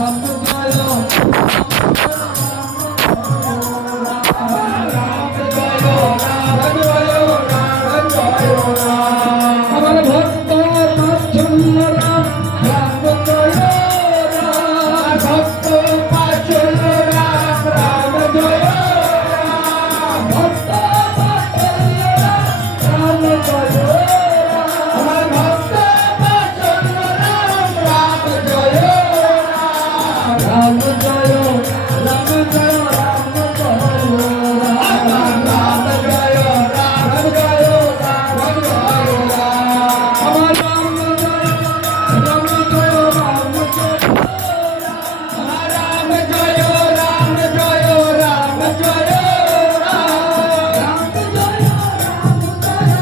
I'm the pilot. Joy